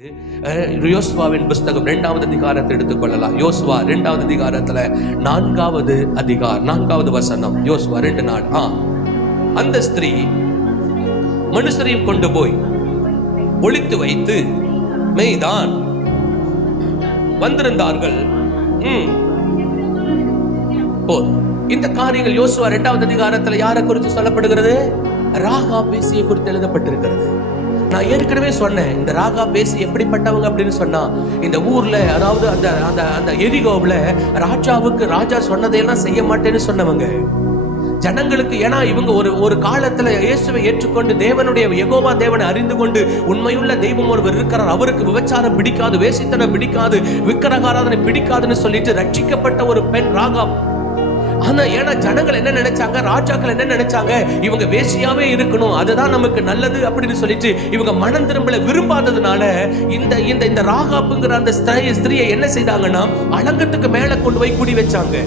யோசுவாவின் புஸ்தகம் 2வது அதிகாரத்தை எடுத்துக்கொள்ளலாம். யோசுவா 2வது அதிகாரத்துல 4வது வசனம். யோசுவா 2:4. அந்த ஸ்திரீ மனுஷரையும் கொண்டு போய் ஒளித்து வைத்து மெய்தான் வந்திருந்தார்கள். இந்த காரியங்கள் யோசுவா 2வது அதிகாரத்துல யாரை குறித்து சொல்லப்படுகிறது? ராகாப் வேசியை குறித்து எழுதப்பட்டிருக்கிறது. நான் ஏற்கனவே சொன்னேன், இந்த ராகாப் வேசி எப்படிப்பட்டவங்க அப்படின்னு சொன்னா, இந்த ஊர்ல அதாவது அந்த எரிகோவுல ராஜா சொன்னதையெல்லாம் செய்ய மாட்டேன்னு சொன்னவங்க ஜனங்களுக்கு. ஏன்னா இவங்க ஒரு காலத்துல இயேசுவை ஏற்றுக்கொண்டு தேவனுடைய யெகோவா தேவனை அறிந்து கொண்டு உண்மையுள்ள தெய்வம் ஒருவர் இருக்கிறார், அவருக்கு விபச்சாரம் பிடிக்காது, வேசித்தனம் பிடிக்காது, விக்கிரகாராதனை பிடிக்காதுன்னு சொல்லிட்டு ரட்சிக்கப்பட்ட ஒரு பெண் ராகாப். ஆனா ஏன்னா ஜனங்கள் என்ன நினைச்சாங்க, ராஜாக்கள் என்ன நினைச்சாங்க, இவங்க வேசியாவே இருக்கணும், அதுதான் நமக்கு நல்லது அப்படின்னு சொல்லிட்டு இவங்க மனம் திரும்பல விரும்பாததுனால இந்த ராகாப்புங்கிற அந்த ஸ்திரியை என்ன செய்தாங்கன்னா அலங்கத்துக்கு மேல கொண்டு போய் குடி வச்சாங்க.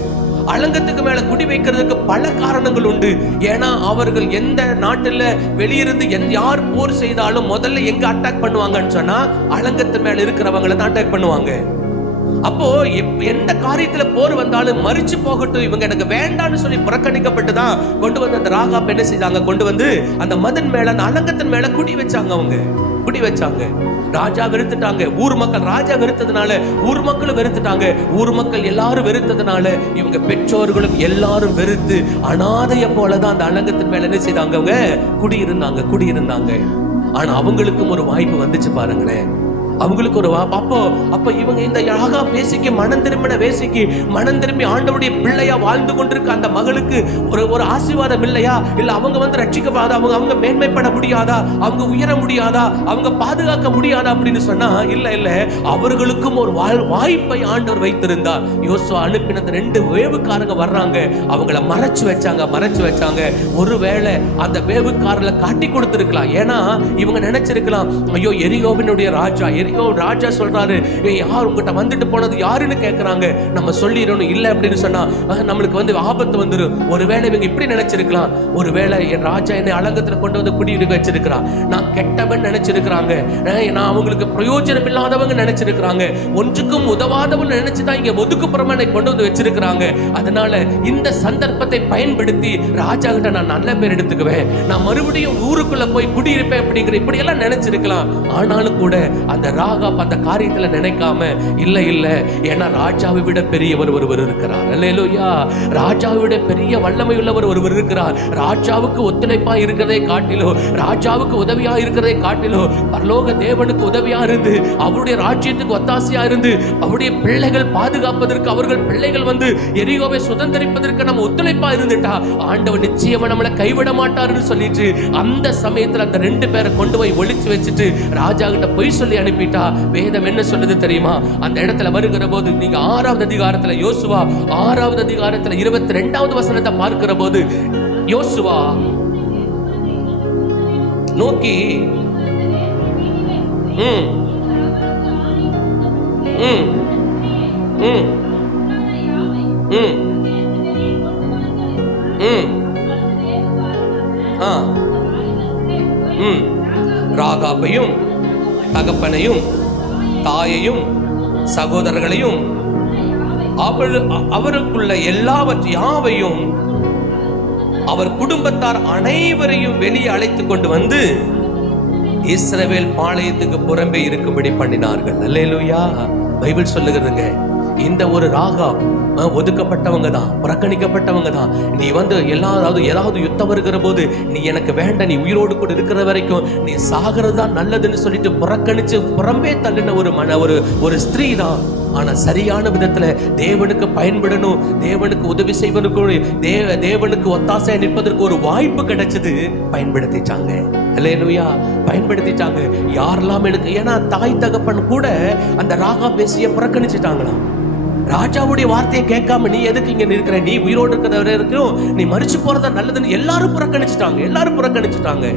அலங்கத்துக்கு மேல குடி வைக்கிறதுக்கு பல காரணங்கள் உண்டு. ஏன்னா அவர்கள் எந்த நாட்டுல வெளியிருந்து யார் போர் செய்தாலும் முதல்ல எங்க அட்டாக் பண்ணுவாங்கன்னு சொன்னா அலங்கத்து மேல இருக்கிறவங்களை தான் அட்டாக் பண்ணுவாங்க. அப்போ எந்த காரியத்துல போர் வந்தாலும் மறிச்சு போகட்டும், இவங்க எனக்கு வேண்டான்னு சொல்லி புறக்கணிக்கப்பட்டுதான் கொண்டு வந்து அந்த ராகாப் என்ன செய்தாங்க, கொண்டு வந்து அந்த மதன் மேல அந்த அலங்கத்தின் மேல குடி வச்சாங்க. அவங்க குடி வச்சாங்க. ராஜா வெறுத்துட்டாங்க, ஊர் மக்கள். ராஜா வெறுத்ததுனால ஊர் மக்களும் வெறுத்துட்டாங்க. ஊர் மக்கள் எல்லாரும் வெறுத்ததுனால இவங்க பெற்றோர்களும் எல்லாரும் வெறுத்து அனாதைய போலதான் அந்த அலங்கத்தின் மேல என்ன செய்தாங்க, அவங்க குடியிருந்தாங்க. ஆனா அவங்களுக்கும் ஒரு வாய்ப்பு வந்துச்சு பாருங்களேன். அவங்களுக்கு ஒரு அப்போ இவங்க இந்த ராகாப் வேசிக்கு மனம் திரும்பி ஆண்டவருடைய பிள்ளையா வாழ்ந்து கொண்டிருக்க அந்த மகளுக்கு ஒரு ஆசீர்வாதம் இல்லையா? இல்ல அவங்க வந்து ரட்சிக்கப்படாதா, அவங்க மேன்மைப்பட முடியாதா, அவங்க உயர முடியாதா, அவங்க பாதுகாக்க முடியாதா அப்படின்னு சொன்னா இல்ல, அவர்களுக்கும் ஒரு வாய்ப்பை ஆண்டவர் வைத்திருந்தார். யோசுவா அனுப்பின 2 வேவுக்காரங்க வர்றாங்க, அவங்கள மறைச்சு வச்சாங்க. ஒருவேளை அந்த வேவுக்காரர்ல காட்டி கொடுத்திருக்கலாம். ஏன்னா இவங்க நினைச்சிருக்கலாம், ஐயோ எரிகோவினுடைய ராஜா சொல்றாரு, யார் உங்ககிட்ட வந்துட்டு போனது யாருன்னு கேட்கறாங்க, நம்ம சொல்லிடணும். இல்ல அப்படின்னு சொன்னா நம்மளுக்கு வந்து ஆபத்து வந்துடும். ஒருவேளை இவங்க இப்படி நினைச்சிருக்கலாம், ஒருவேளை என் ராஜா என்னை அலங்கத்துல கொண்டு வந்து குடியிருக்க வச்சிருக்கிறான், நான் கெட்டவன் நினைச்சிருக்கிறாங்க, நான் அவங்களுக்கு பிரயோஜனம் இல்லாதவங்க நினைச்சிருக்கிறாங்க, ஒன்றுக்கும் உதவாதவன் நினைச்சுதான் இங்க ஒதுக்குப்புறமா என்னை கொண்டு வந்து வச்சிருக்கிறாங்க. அதனால இந்த சந்தர்ப்பத்தை பயன்படுத்தி ராஜா கிட்ட நான் நல்ல பேர் எடுத்துக்குவேன், நான் மறுபடியும் ஊருக்குள்ள போய் குடியிருப்பேன் அப்படிங்கிற இப்படி எல்லாம் நினைச்சிருக்கலாம். ஆனாலும் கூட அந்த ராகாப் அந்த காரியத்துல நினைக்காம இல்ல, ஏன்னா ராஜாவை விட பெரியவர் ஒருவர் இருக்கிறார். அல்லேலூயா. ராஜாவை விட பெரிய வல்லமை உள்ளவர் ஒருவர் இருக்கிறார். ராஜாவுக்கு ஒத்துழைப்பா இருக்கிறதை காட்டிலும், ராஜாவுக்கு உதவியா இருக்கிறதை காட்டிலும், பரலோக தேவனுக்கு உதவியா இருந்து அவருடைய ராஜ்யத்துக்கு ஒத்தாசையா இருந்து அவருடைய பிள்ளைகள் பாதுகாப்பதற்கு, அவர்கள் பிள்ளைகள் வந்து எரிகோவை சுதந்திரிப்பதற்கு நம்ம ஒத்துழைப்பா இருந்துட்டா ஆண்டவர் நிச்சயமா நம்மளை கைவிட மாட்டாருன்னு சொல்லிட்டு அந்த சமயத்துல அந்த 2 பேரை கொண்டு போய் ஒளிச்சு வச்சுட்டு ராஜா கிட்ட போய் சொல்லி அனுப்பிட்டா வேதம் என்ன சொல்லுது தெரியுமா? அந்த இடத்துல வருகிற போது நீங்க 6வது அதிகாரத்துல யோசுவா 6வது அதிகாரத்துல 22வது வசனத்தை பார்க்கிற போது யோசுவா நோக்கி ராகாபையும் தகப்பனையும் தாயையும் சகோதரர்களையும் அவருக்குள்ள யாவையும் அவர் குடும்பத்தார் அனைவரையும் வெளியே அழைத்து கொண்டு வந்து இஸ்ரவேல் பாளையத்துக்கு புறம்பே இருக்கும்படி பண்ணினார்கள். அல்லேலூயா. பைபிள் சொல்லுகிறதுங்க, இந்த ஒரு ராகாப் ஒதுக்கப்பட்டவங்க தான், புறக்கணிக்கப்பட்டவங்க தான். நீ வந்து ஏதாவது யுத்தம் வருகிற போது நீ எனக்கு வேண்டாம், நீ உயிரோடு கூட இருக்கிற வரைக்கும் நீ சாகிறது தான் நல்லதுன்னு சொல்லிட்டு புறக்கணிச்சு புறம்பே தள்ளின ஒரு ஸ்திரீ தான். ஆனா சரியான விதத்துல தேவனுக்கு பயன்படணும், தேவனுக்கு உதவி செய்வதற்கு, தேவனுக்கு ஒத்தாசையா நிற்பதற்கு ஒரு வாய்ப்பு கிடைச்சது. பயன்படுத்திட்டாங்க. அல்லேலூயா. பயன்படுத்திட்டாங்க. யாரெல்லாம் எனக்கு, ஏன்னா தாய் தகப்பன் கூட அந்த ராகாப் வேசியை புறக்கணிச்சுட்டாங்களாம். ராஜாவுடைய வார்த்தையை கேட்காம நீ எதுக்கு இங்க இருக்கிற, நீ உயிரோடு இருக்கிற வரைக்கும் நீ மறிச்சு போறதா நல்லதுன்னு எல்லாரும் புறக்கணிச்சுட்டாங்க.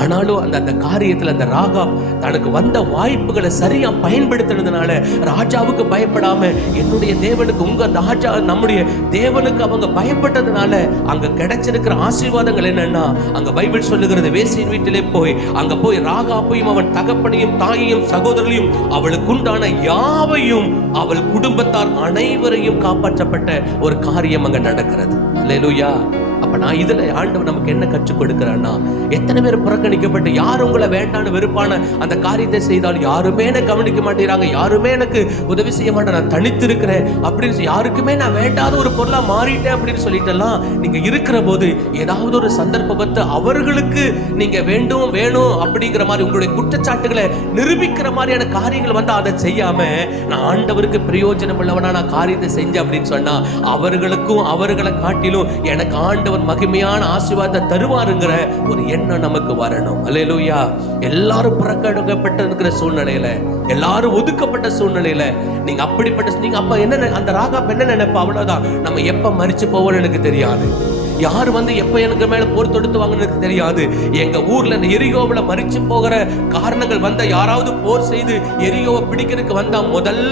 ஆனாலும் அந்த காரியத்துல அந்த ராகாப் தனக்கு வந்த வாய்ப்புகளை சரியா பயன்படுத்தினதுனால ராஜாவுக்கு பயப்படாம என்னுடைய தேவனுக்கு, உங்க ராஜா நம்முடைய தேவனுக்கு அவங்க பயப்பட்டதுனால அங்க கிடைச்சிருக்கிற ஆசீர்வாதங்கள் என்னன்னா, அங்க பைபிள் சொல்லுகிறது, வேசியின் வீட்டிலே போய் அங்க போய் ராகாப்பையும் அவன் தகப்பனையும் தாயையும் சகோதரரையும் அவளுக்கு உண்டான யாவையும் அவள் குடும்பத்தார் அனைவரையும் காப்பாற்றப்பட்ட ஒரு காரியம் அங்க நடக்கிறது. அல்லேலூயா. அப்ப நான் இதுல ஆண்டவர் நமக்கு என்ன கற்றுக் கொடுக்கிறான்னா, எத்தனை பேர் புறக்கணிக்கப்பட்டு யார் உங்களை வேண்டான்னு வெறுப்பான அந்த காரியத்தை செய்தாலும் யாருமே என்ன கவனிக்க மாட்டேறாங்க, யாருமே எனக்கு உதவி செய்ய மாட்டேன், நான் தனித்து இருக்கிறேன் அப்படின்னு யாருக்குமே நான் வேண்டாத ஒரு பொருளா மாறிட்டேன் அப்படின்னு சொல்லிட்டெல்லாம் நீங்க இருக்கிற போது ஏதாவது ஒரு சந்தர்ப்பத்தை அவர்களுக்கு நீங்க வேண்டும் வேணும் அப்படிங்கிற மாதிரி உங்களுடைய குற்றச்சாட்டுகளை நிரூபிக்கிற மாதிரியான காரியங்கள் வந்து அதை செய்யாம நான் ஆண்டவருக்கு பிரயோஜனம் உள்ளவனா நான் காரியத்தை செஞ்சேன் அப்படின்னு சொன்னா அவர்களுக்கும் அவர்களை காட்டிலும் எனக்கு ஆண்டவர் மகிமையான ஆசீர்வாதத்தை தருவாருங்கிற ஒரு எண்ணம் நமக்கு வரணும். அல்லேலூயா. எல்லாரும் புறக்கணிக்கப்பட்டு இருக்கிற சூழ்நிலையில, எல்லாரும் ஒதுக்கப்பட்ட சூழ்நிலையில நீங்க அப்படிப்பட்ட நீங்க அப்ப என்ன அந்த ராகாப் என்ன நினைப்பா, அவ்வளவுதான், நம்ம எப்ப மரிச்சு போவோம்னு எனக்கு தெரியாது, யார் வந்து எப்ப எனக்கு மேல போர் தொடுத்துவாங்கன்னு எனக்கு தெரியாது, எங்க ஊர்ல எரிகோவுல மரிச்சு போகிற காரணங்கள் வந்த யாராவது போர் செய்து எரிகோவை பிடிக்கிறதுக்கு வந்தா முதல்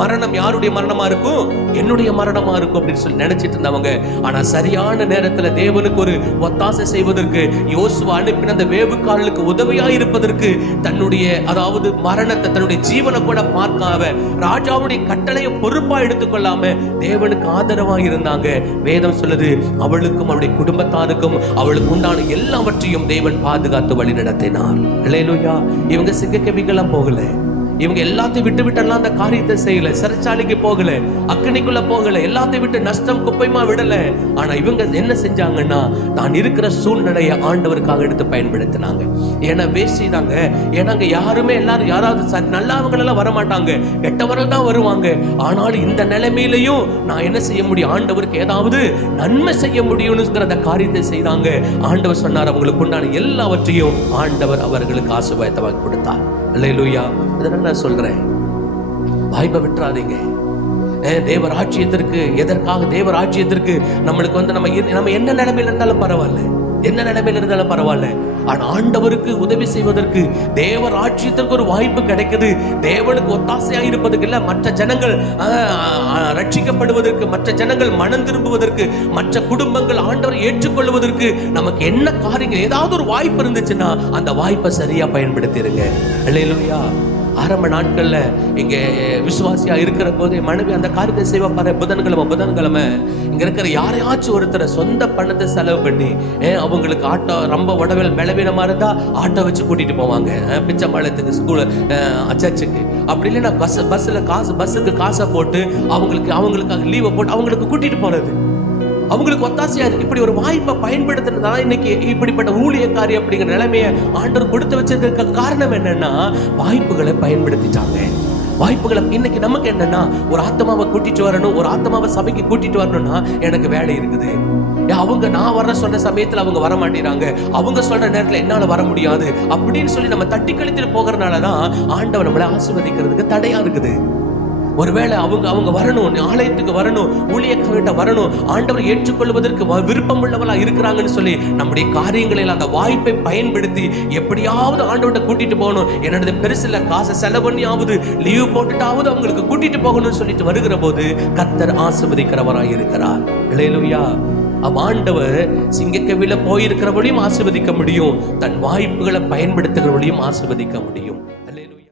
மரணம் யாருடைய மரணமா இருக்கும், என்னுடைய மரணமா இருக்கும் அப்படின்னு சொல்லி நினைச்சிட்டு இருந்தவங்க. ஆனா சரியான நேரத்துல தேவனுக்கு ஒரு ஒத்தாசை செய்வதற்கு யோசுவா அனுப்பின அந்த வேவுக்காரர்களுக்கு உதவியா இருப்பதற்கு தன்னுடைய அதாவது மரணத்தை தன்னுடைய ஜீவனை கூட பார்க்காம ராஜாவுடைய கட்டளையை பொறுப்பா எடுத்துக்கொள்ளாம தேவனுக்கு ஆதரவா இருந்தாங்க. வேதம் சொல்லுது, அவளுக்கும் அவளுடைய குடும்பத்தாருக்கும் அவளுக்கு உண்டான எல்லாவற்றையும் தேவன் பாதுகாத்து வழி நடத்தினார். அல்லேலூயா. இவங்க சிங்கக்கவிகளா போகல, இவங்க எல்லாத்தையும் விட்டுலாம் அந்த காரியத்தை செய்யல, சிறைச்சாலைக்கு போகல, அக்கினிக்குள்ள போகல, எல்லாத்தையும் விட்டு நஷ்டம் குப்பைமா விடல. ஆனா இவங்க என்ன செஞ்சாங்கன்னா நான் இருக்கிற சூழ்நிலையை ஆண்டவருக்காக எடுத்து பயன்படுத்தினாங்க. ஏன்னா வேசிதாங்க, ஏன்னா அங்க யாருமே எல்லாரும் யாராவது நல்லவங்க எல்லாம் வரமாட்டாங்க, கெட்டவர்கள் தான் வருவாங்க. ஆனாலும் இந்த நிலைமையிலையும் நான் என்ன செய்ய முடியும், ஆண்டவருக்கு ஏதாவது நன்மை செய்ய முடியும்ங்கிற அந்த காரியத்தை செய்தாங்க. ஆண்டவர் சொன்னார், அவங்களுக்கு உண்டான எல்லாவற்றையும் ஆண்டவர் அவர்களுக்கு ஆசீர்வாதத்தை கொடுத்தார். அல்லேலூயா. இதனால நான் சொல்றேன், வாய்ப்பை விட்டுறாதீங்க. தேவராஜ்யத்திற்கு, எதற்காக தேவராஜ்யத்திற்கு நம்மளுக்கு வந்து நம்ம என்ன நிலைமையில இருந்தாலும் பரவாயில்ல, என்ன நிலைமையில இருந்தாலும் பரவாயில்ல, ஆனா ஆண்டவருக்கு உதவி செய்வதற்கு தேவராஜ்யத்திற்கு ஒரு வாய்ப்பு கிடைக்குது. தேவனுக்கு ஒத்தாசையா இருப்பதற்கு இல்ல, மற்ற ஜனங்கள் ரட்சிக்கப்படுவதற்கு, மற்ற ஜனங்கள் மனம் திரும்புவதற்கு, மற்ற குடும்பங்கள் ஆண்டவரை ஏற்றுக்கொள்வதற்கு நமக்கு என்ன காரியங்கள் ஏதாவது ஒரு வாய்ப்பு இருந்துச்சுன்னா அந்த வாய்ப்பை சரியா பயன்படுத்திடுங்க. அல்லேலூயா. ஆரம்ப நாட்கள்ல இங்க விசுவாசியா இருக்கிற போது மனைவி அந்த காரியத்தை செய்வா பாரு. புதன்கிழமை இங்க இருக்கிற யாரையாச்சும் ஒருத்தரை சொந்த பணத்தை செலவு பண்ணி அவங்களுக்கு ஆட்டோ ரொம்ப உடவில் பலவீனமா இருந்தா ஆட்டோ வச்சு கூட்டிட்டு போவாங்க பிச்சைப்பாளையத்துக்கு, ஸ்கூல் சர்ச்சுக்கு. அப்படி இல்லைன்னா பஸ்ஸுக்கு காசை போட்டு அவங்களுக்காக லீவை போட்டு அவங்களுக்கு கூட்டிட்டு போறது, அவங்களுக்கு ஒத்தாசையா இருக்கு. இப்படி ஒரு வாய்ப்பை பயன்படுத்துறதுனால இன்னைக்கு இப்படிப்பட்ட ஊழியக்காரி அப்படிங்கிற நிலைமையை ஆண்டவர் கொடுத்து வச்சதுக்கு காரணம் என்னன்னா வாய்ப்புகளை பயன்படுத்திட்டாங்க. வாய்ப்புகளை இன்னைக்கு நமக்கு என்னன்னா, ஒரு ஆத்மாவை கூட்டிட்டு வரணும், ஒரு ஆத்மாவை சபைக்கு கூட்டிட்டு வரணும்னா எனக்கு வேலை இருக்குது. அவங்க நான் வர சொன்ன சமயத்துல அவங்க வர மாட்டேறாங்க, அவங்க சொல்ற நேரத்துல என்னால வர முடியாது அப்படின்னு சொல்லி நம்ம தட்டி கழித்துட்டு போகிறதுனாலதான் ஆண்டவர் நம்மளை ஆசீர்வதிக்கிறதுக்கு தடையா இருக்குது. ஒருவேளை அவங்க வரணும், ஆலயத்துக்கு வரணும், ஊழியக்காரர்கிட்ட வரணும், ஆண்டவரை ஏற்றுக்கொள்வதற்கு விருப்பம் உள்ளவளா இருக்கிறாங்கன்னு சொல்லி நம்முடைய காரியங்களில் அந்த வாய்ப்பை பயன்படுத்தி எப்படியாவது ஆண்டவர்கிட்ட கூட்டிட்டு போகணும், என்னோட பெருசில் காசை செலவு பண்ணியாவது லீவ் போட்டுட்டாவது அவங்களுக்கு கூட்டிட்டு போகணும்னு சொல்லிட்டு வருகிற போது கர்த்தர் ஆசீர்வதிக்கிறவராய் இருக்கிறார். அல்லேலூயா. ஆண்டவர் சிங்கக்கவில போயிருக்கிறவளையும் ஆசீர்வதிக்க முடியும், தன் வாய்ப்புகளை பயன்படுத்துகிறவளையும் ஆசீர்வதிக்க முடியும்.